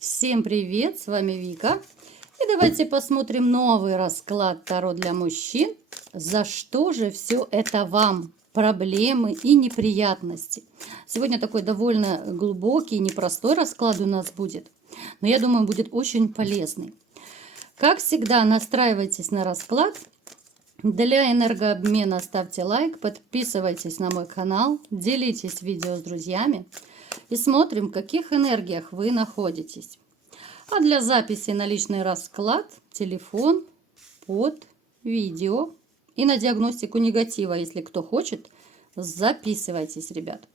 Всем привет, с вами Вика. И давайте посмотрим новый расклад Таро для мужчин. За что же все это вам? Проблемы и неприятности. Сегодня такой довольно глубокий, непростой расклад у нас будет. Но я думаю, будет очень полезный. Как всегда, настраивайтесь на расклад. Для энергообмена ставьте лайк, подписывайтесь на мой канал, делитесь видео с друзьями и смотрим, в каких энергиях вы находитесь. А для записи на личный расклад телефон под видео и на диагностику негатива, если кто хочет, записывайтесь, ребят.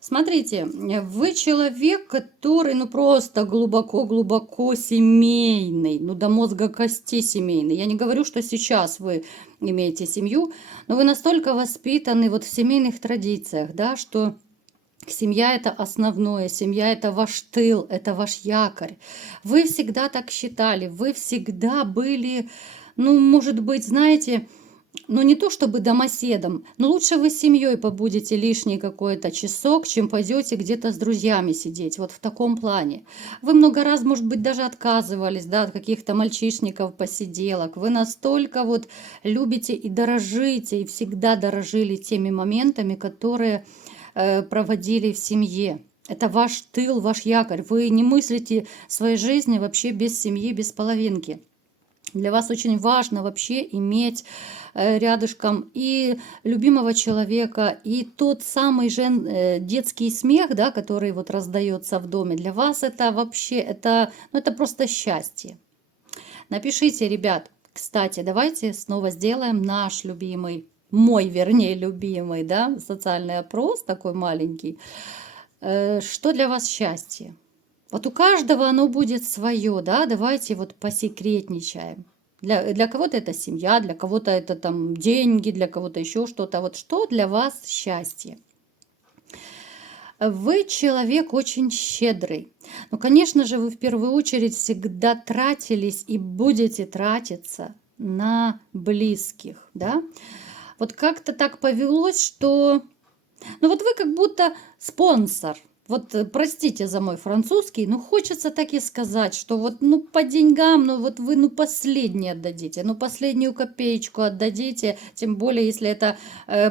Смотрите, вы человек, который просто глубоко-глубоко семейный, до мозга костей семейный. Я не говорю, что сейчас вы имеете семью, но вы настолько воспитаны вот в семейных традициях, да, что семья – это основное, семья – это ваш тыл, это ваш якорь. Вы всегда так считали, вы всегда были, может быть, знаете, не то чтобы домоседом, но лучше вы с семьей побудете лишний какой-то часок, чем пойдете где-то с друзьями сидеть, вот в таком плане. Вы много раз, может быть, даже отказывались, да, от каких-то мальчишников, посиделок. Вы настолько вот любите и дорожите, и всегда дорожили теми моментами, которые проводили в семье. Это ваш тыл, ваш якорь. Вы не мыслите своей жизни вообще без семьи, без половинки. Для вас очень важно вообще иметь рядышком и любимого человека, и тот самый детский смех, да, который вот раздается в доме. Для вас это вообще, это просто счастье. Напишите, ребят. Кстати, давайте снова сделаем наш любимый, мой, вернее, любимый, да, социальный опрос такой маленький. Что для вас счастье? Вот у каждого оно будет свое, да, давайте вот посекретничаем. Для кого-то это семья, для кого-то это там деньги, для кого-то еще что-то. Вот что для вас счастье? Вы человек очень щедрый. Конечно же, вы в первую очередь всегда тратились и будете тратиться на близких, да? Вот как-то так повелось, что вот вы как будто спонсор. Вот простите за мой французский, но хочется так и сказать, что вот по деньгам, вот вы последнее отдадите, последнюю копеечку отдадите, тем более если это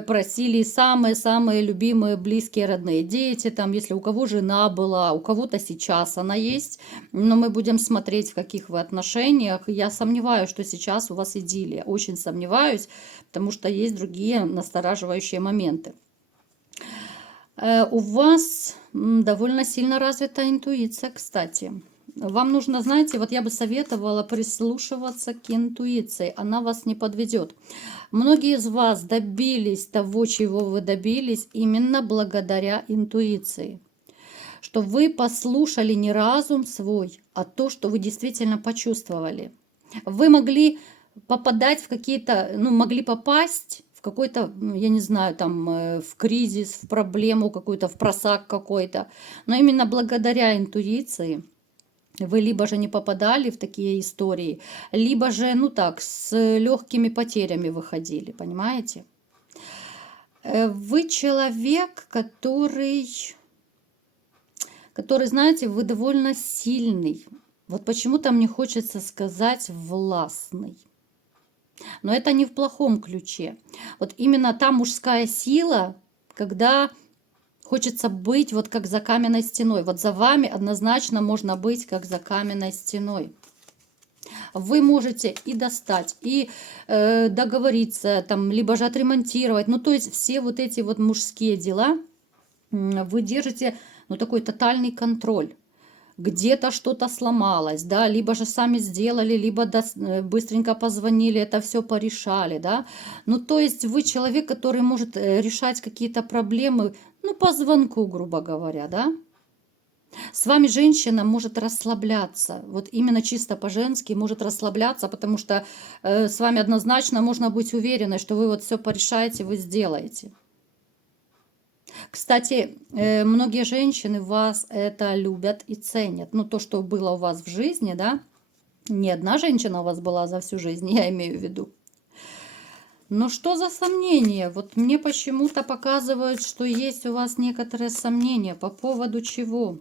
просили самые-самые любимые, близкие, родные дети, там, если у кого жена была, у кого-то сейчас она есть, но мы будем смотреть, в каких вы отношениях. Я сомневаюсь, что сейчас у вас идиллия, очень сомневаюсь, потому что есть другие настораживающие моменты. У вас довольно сильно развита интуиция, кстати. Вам нужно, знаете, вот я бы советовала прислушиваться к интуиции, она вас не подведет. Многие из вас добились того, чего вы добились, именно благодаря интуиции. Что вы послушали не разум свой, а то, что вы действительно почувствовали. Вы могли попадать в какие-то, могли попасть какой-то, я не знаю, там, в кризис, в проблему какую-то, в просак какой-то. Но именно благодаря интуиции вы либо же не попадали в такие истории, либо же, с легкими потерями выходили, понимаете? Вы человек, который, знаете, вы довольно сильный. Вот почему-то мне хочется сказать властный. Но это не в плохом ключе. Вот именно та мужская сила, когда хочется быть вот как за каменной стеной. Вот за вами однозначно можно быть как за каменной стеной. Вы можете и достать, и договориться, там, либо же отремонтировать. То есть все вот эти вот мужские дела вы держите, такой тотальный контроль. Где-то что-то сломалось, да, либо же сами сделали, либо быстренько позвонили, это все порешали, да. То есть вы человек, который может решать какие-то проблемы, по звонку, грубо говоря, да. С вами женщина может расслабляться, вот именно чисто по-женски может расслабляться, потому что с вами однозначно можно быть уверенной, что вы вот все порешаете, вы сделаете. Кстати, многие женщины вас это любят и ценят. То, что было у вас в жизни, да, не одна женщина у вас была за всю жизнь, я имею в виду. Но что за сомнения? Вот мне почему-то показывают, что есть у вас некоторые сомнения. По поводу чего?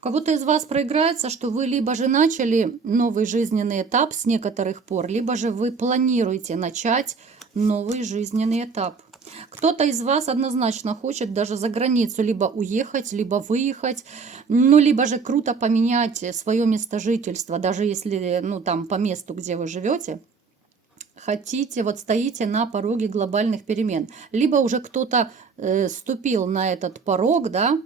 У кого-то из вас проиграется, что вы либо же начали новый жизненный этап с некоторых пор, либо же вы планируете начать новый жизненный этап. Кто-то из вас однозначно хочет даже за границу либо уехать, либо выехать, ну, либо же круто поменять свое место жительства, даже если, ну, там, по месту, где вы живете. Хотите, вот стоите на пороге глобальных перемен. Либо уже кто-то ступил на этот порог, да,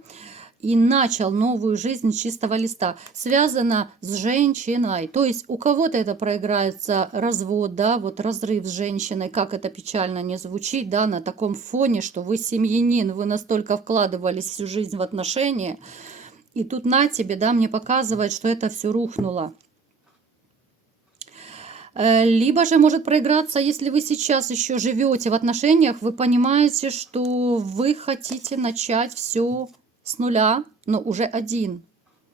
и начал новую жизнь с чистого листа, связано с женщиной. То есть у кого-то это проиграется развод, да, вот разрыв с женщиной, как это печально не звучит, да, на таком фоне, что вы семьянин, вы настолько вкладывались всю жизнь в отношения, и тут на тебе, да, мне показывает, что это все рухнуло. Либо же может проиграться, если вы сейчас еще живете в отношениях, вы понимаете, что вы хотите начать все с нуля, но уже один.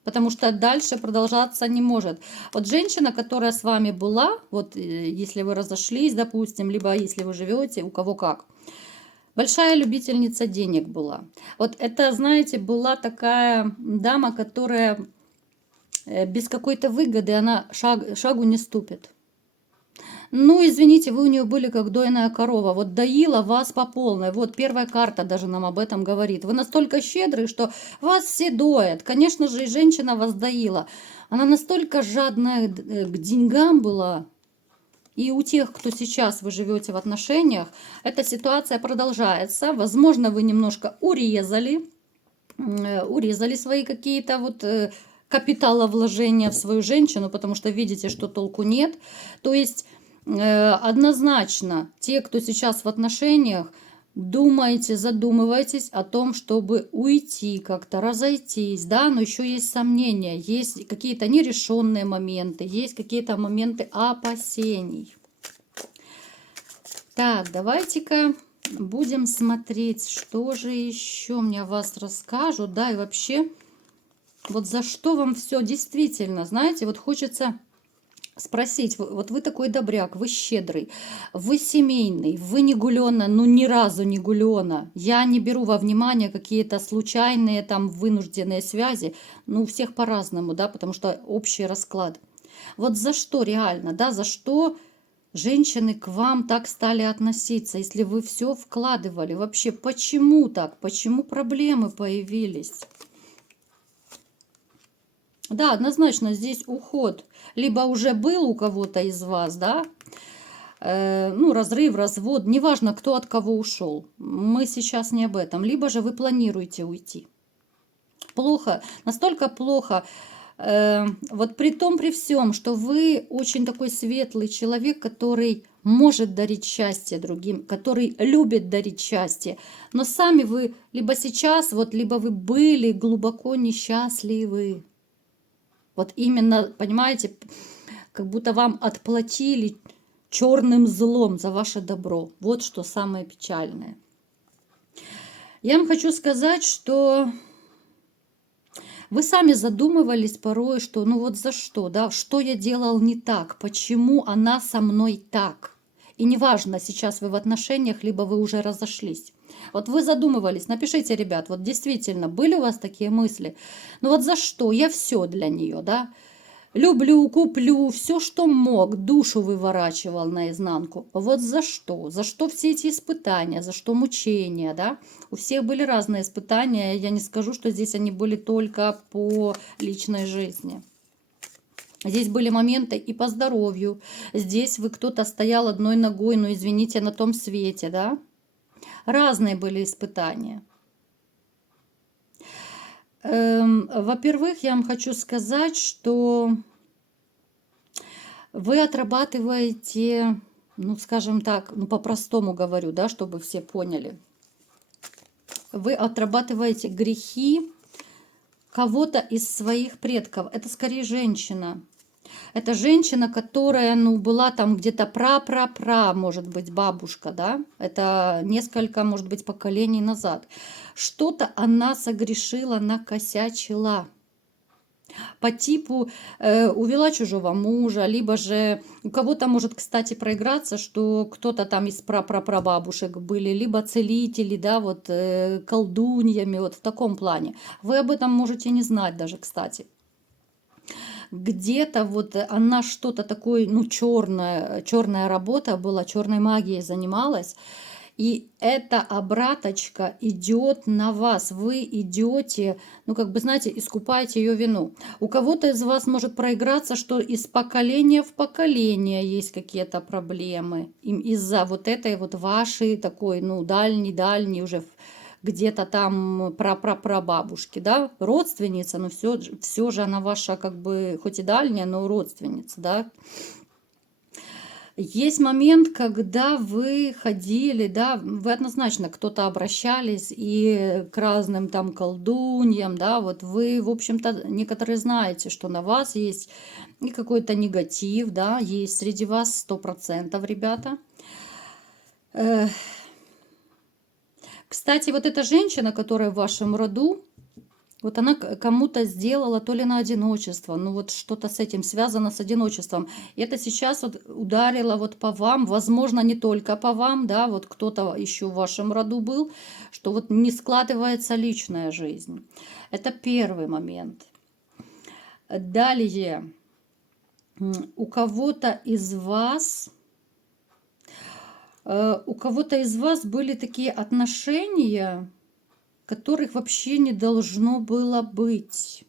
Потому что дальше продолжаться не может. Вот женщина, которая с вами была, вот если вы разошлись, допустим, либо если вы живете, у кого как, большая любительница денег была. Вот это, знаете, была такая дама, которая без какой-то выгоды, она шагу не ступит. Ну, извините, вы у нее были как дойная корова. Вот доила вас по полной. Вот первая карта даже нам об этом говорит. Вы настолько щедры, что вас все доят. Конечно же, и женщина вас доила. Она настолько жадная к деньгам была. И у тех, кто сейчас вы живете в отношениях, эта ситуация продолжается. Возможно, вы немножко урезали свои какие-то вот капиталовложения в свою женщину, потому что видите, что толку нет. То есть однозначно, те, кто сейчас в отношениях, думаете, задумывайтесь о том, чтобы уйти как-то, разойтись, да, но еще есть сомнения, есть какие-то нерешенные моменты, есть какие-то моменты опасений. Так, давайте-ка будем смотреть, что же еще мне о вас расскажут, да, и вообще, вот за что вам все действительно, знаете, вот хочется спросить, вот вы такой добряк, вы щедрый, вы семейный, вы не гулёна, ну ни разу не гулёна. Я не беру во внимание какие-то случайные там вынужденные связи, ну у всех по-разному, да, потому что общий расклад. Вот за что реально, да, за что женщины к вам так стали относиться, если вы все вкладывали? Вообще, почему так? Почему проблемы появились? Да, однозначно здесь уход. Либо уже был у кого-то из вас, да, ну, разрыв, развод, неважно, кто от кого ушел. Мы сейчас не об этом. Либо же вы планируете уйти. Плохо, настолько плохо. Вот при том, при всем, что вы очень такой светлый человек, который может дарить счастье другим, который любит дарить счастье. Но сами вы либо сейчас, вот, либо вы были глубоко несчастливы. Вот именно, понимаете, как будто вам отплатили черным злом за ваше добро. Вот что самое печальное. Я вам хочу сказать, что вы сами задумывались порой, что ну вот за что, да, что я делал не так, почему она со мной так. И неважно, сейчас вы в отношениях, либо вы уже разошлись. Вот вы задумывались, напишите, ребят, вот действительно, были у вас такие мысли? Ну вот за что? Я все для нее, да? Люблю, куплю, все, что мог, душу выворачивал наизнанку. Вот за что? За что все эти испытания, за что мучения, да? У всех были разные испытания, я не скажу, что здесь они были только по личной жизни. Здесь были моменты и по здоровью. Здесь вы кто-то стоял одной ногой, ну извините, на том свете, да? Разные были испытания. Во-первых, я вам хочу сказать, что вы отрабатываете, ну скажем так, ну по-простому говорю, да, чтобы все поняли. Вы отрабатываете грехи кого-то из своих предков. Это скорее женщина. Это женщина, которая, ну, была там где-то пра-пра-пра, может быть, бабушка, да? Это несколько, может быть, поколений назад. Что-то она согрешила, накосячила. по типу увела чужого мужа, либо же у кого-то может, кстати, проиграться, что кто-то там из прапрапрабабушек были, либо целители, да, вот колдуньями, вот в таком плане. Вы об этом можете не знать даже, кстати. Где-то вот она что-то такое, ну, черная работа была, черной магией занималась, и эта обраточка идет на вас. Вы идете, ну, как бы, знаете, искупаете ее вину. У кого-то из вас может проиграться, что из поколения в поколение есть какие-то проблемы. Из-за вот этой вот вашей такой, ну, дальней уже где-то там прабабушки, да, родственница, но все же она ваша, как бы, хоть и дальняя, но родственница, да. Есть момент, когда вы ходили, да, вы однозначно кто-то обращались и к разным там колдуньям, да, вот вы, в общем-то, некоторые знаете, что на вас есть и какой-то негатив, да, есть среди вас 100%, ребята. Кстати, вот эта женщина, которая в вашем роду, вот она кому-то сделала то ли на одиночество, ну вот что-то с этим связано с одиночеством. И это сейчас вот ударило вот по вам, возможно, не только по вам, да, вот кто-то еще в вашем роду был, что вот не складывается личная жизнь. Это первый момент. Далее, у кого-то из вас... У кого-то из вас были такие отношения, которых вообще не должно было быть.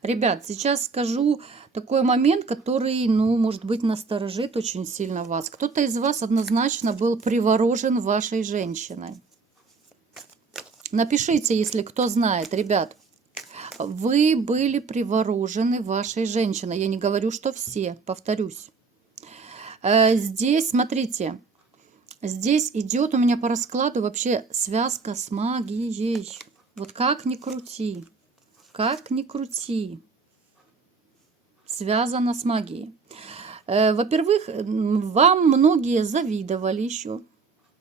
Ребят, сейчас скажу такой момент, который, ну, может быть, насторожит очень сильно вас. Кто-то из вас однозначно был приворожен вашей женщиной. Напишите, если кто знает, ребят. Вы были приворожены вашей женщиной. Я не говорю, что все, повторюсь. Здесь, смотрите, здесь идет у меня по раскладу вообще связка с магией. Вот как ни крути. Как ни крути, связано с магией. Во-первых, вам многие завидовали еще.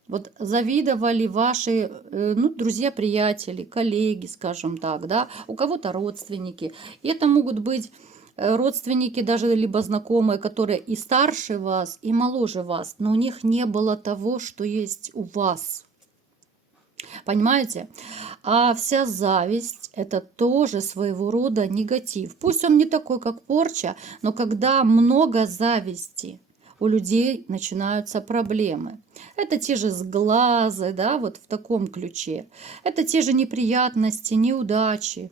Вот завидовали ваши, ну, друзья, приятели, коллеги, скажем так, да. У кого-то родственники. И это могут быть родственники, даже либо знакомые, которые и старше вас, и моложе вас. Но у них не было того, что есть у вас. Понимаете? А вся зависть – это тоже своего рода негатив. Пусть он не такой, как порча, но когда много зависти, у людей начинаются проблемы. Это те же сглазы, да, вот в таком ключе. Это те же неприятности, неудачи.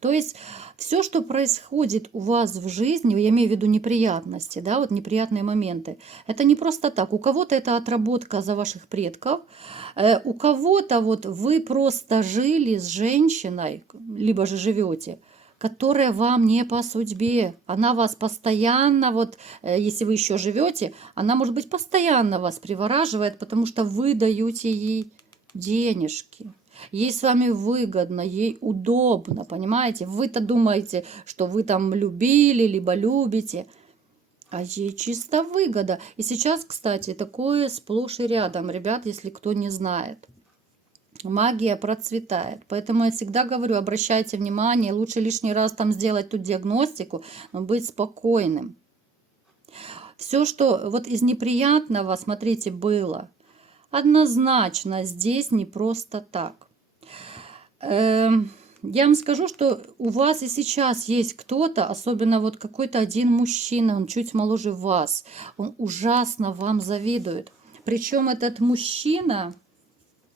То есть все, что происходит у вас в жизни, я имею в виду неприятности, да, вот неприятные моменты, это не просто так. У кого-то это отработка за ваших предков, у кого-то вот вы просто жили с женщиной, либо же живете, которая вам не по судьбе. Она вас постоянно, вот если вы еще живете, она, может быть, постоянно вас привораживает, потому что вы даете ей денежки. Ей с вами выгодно, ей удобно, понимаете? Вы-то думаете, что вы там любили, либо любите, а ей чисто выгода. И сейчас, кстати, такое сплошь и рядом, ребят, если кто не знает. Магия процветает. Поэтому я всегда говорю, обращайте внимание, лучше лишний раз там сделать тут диагностику, но быть спокойным. Все, что вот из неприятного, смотрите, было, однозначно здесь не просто так. Я вам скажу, что у вас и сейчас есть кто-то, особенно вот какой-то один мужчина, он чуть моложе вас, он ужасно вам завидует. Причем этот мужчина,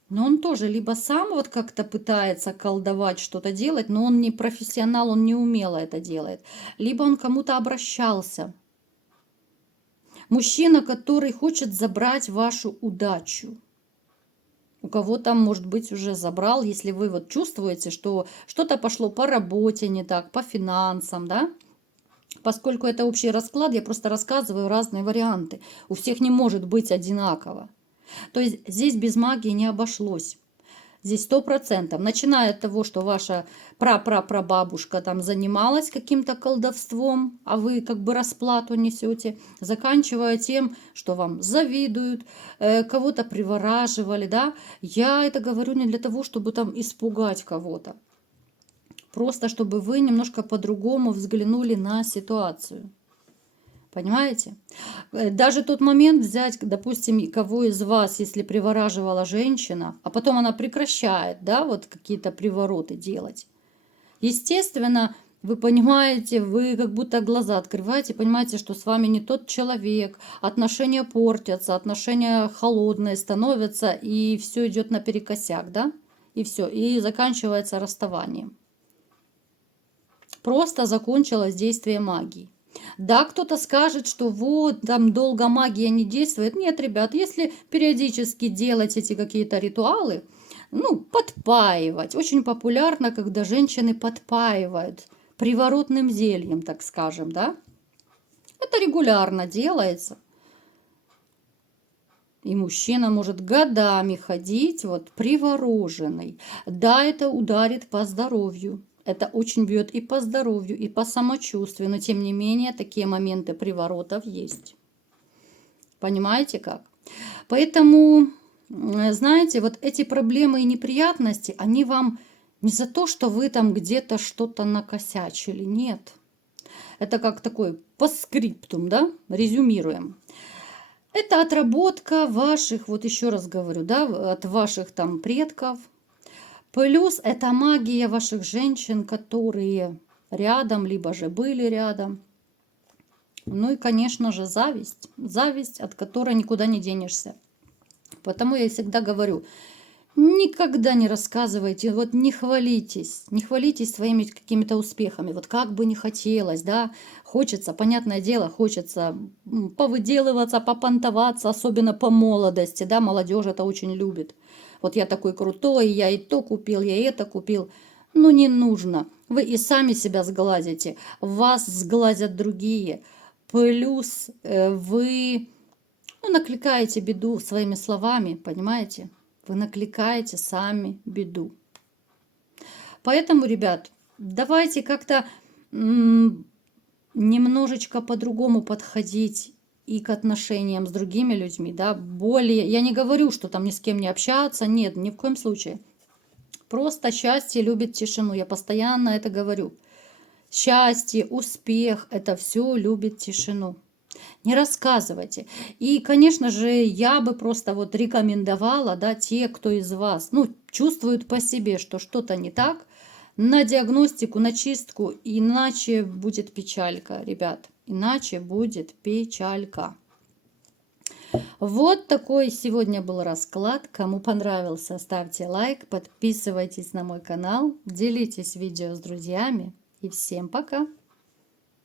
но он тоже либо сам вот как-то пытается колдовать, что-то делать, но он не профессионал, он не умело это делает. Либо он кому-то обращался. Мужчина, который хочет забрать вашу удачу. У кого там, может быть, уже забрал, если вы вот чувствуете, что что-то пошло по работе не так, по финансам, да? Поскольку это общий расклад, я просто рассказываю разные варианты. У всех не может быть одинаково. То есть здесь без магии не обошлось. Здесь 100%. Начиная от того, что ваша прапрапрабабушка там занималась каким-то колдовством, а вы как бы расплату несете, заканчивая тем, что вам завидуют, кого-то привораживали, да. Я это говорю не для того, чтобы там испугать кого-то. Просто чтобы вы немножко по-другому взглянули на ситуацию. Понимаете? Даже тот момент взять, допустим, кого из вас, если привораживала женщина, а потом она прекращает, да, вот какие-то привороты делать. Естественно, вы понимаете, вы как будто глаза открываете, понимаете, что с вами не тот человек, отношения портятся, отношения холодные становятся, и все идет наперекосяк, да? И все, и заканчивается расставанием. Просто закончилось действие магии. Да, кто-то скажет, что вот, там долго магия не действует. Нет, ребят, если периодически делать эти какие-то ритуалы, ну, подпаивать. Очень популярно, когда женщины подпаивают приворотным зельем, так скажем, да. Это регулярно делается. И мужчина может годами ходить вот привороженный. Да, это ударит по здоровью. Это очень бьет и по здоровью, и по самочувствию. Но тем не менее, такие моменты приворотов есть. Понимаете как? Поэтому, знаете, вот эти проблемы и неприятности, они вам не за то, что вы там где-то что-то накосячили. Нет. Это как такой постскриптум, да? Резюмируем. Это отработка ваших, вот еще раз говорю, да, от ваших там предков. Плюс это магия ваших женщин, которые рядом, либо же были рядом. Ну и, конечно же, зависть. Зависть, от которой никуда не денешься. Потому я всегда говорю, никогда не рассказывайте, вот не хвалитесь своими какими-то успехами. Вот как бы не хотелось, да, хочется, понятное дело, хочется повыделываться, попонтоваться, особенно по молодости, да, молодежь это очень любит. Вот я такой крутой, я и то купил, я и это купил. Ну, не нужно. Вы и сами себя сглазите, вас сглазят другие. Плюс вы накликаете беду своими словами, понимаете? Вы накликаете сами беду. Поэтому, ребят, давайте как-то немножечко по-другому подходить и к отношениям с другими людьми, да, более, я не говорю, что там ни с кем не общаться, нет, ни в коем случае. Просто счастье любит тишину, я постоянно это говорю. Счастье, успех, это все любит тишину. Не рассказывайте. И, конечно же, я бы просто вот рекомендовала, да, те, кто из вас, чувствуют по себе, что что-то не так, на диагностику, на чистку, иначе будет печалька, ребят. Иначе будет печалька. Вот такой сегодня был расклад. Кому понравился, ставьте лайк, подписывайтесь на мой канал, делитесь видео с друзьями. И всем пока!